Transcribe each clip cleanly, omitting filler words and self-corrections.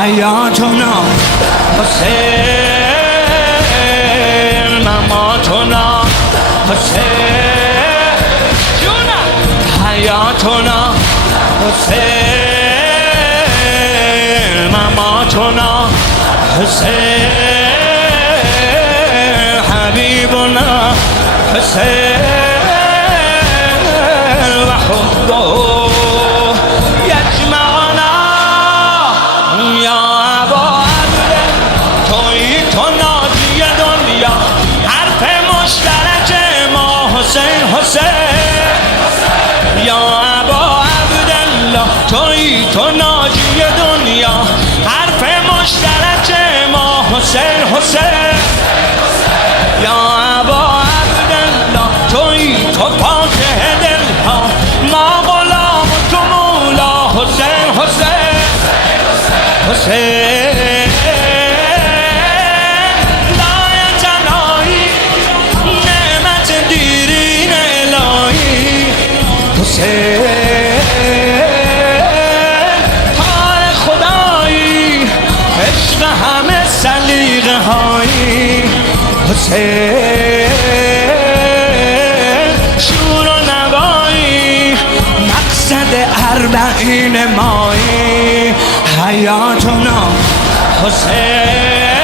حياتنا حسين مماتنا حسين جونا حياتنا حسين مماتنا حسين حبيبنا حسين وحبه يجمعنا يا أبا عبد توی تو ناجی دنیا حرف مشترک ما حسین حسین یا ابا عبدالله توی تو ناجی دنیا حرف مشترک ما حسین حسین یا ابا عبدالله توی تو فاتح دلها ما غلام تو مولا حسین حسین حسین دای جنایی نعمت دیرین الهی حسین کار خدایی عشق همه سلیقه هایی حسین شور و نوایی مقصد اربعین مایی حياتنا حسين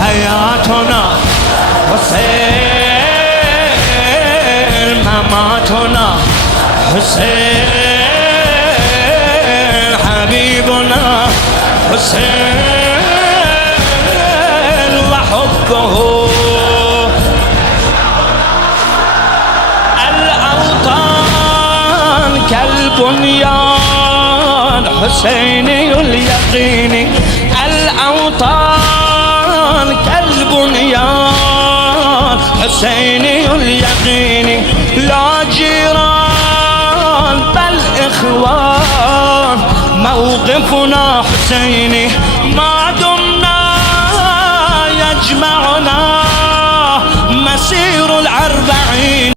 حياتنا حسين مماتنا حسين حبيبنا حسين وحبه الأوطان كالبنيان حسيني اليقين الأوطان كالبنيان حسيني اليقين لا جيران بل إخوان موقفنا حسيني ما دمنا يجمعنا مسير الأربعين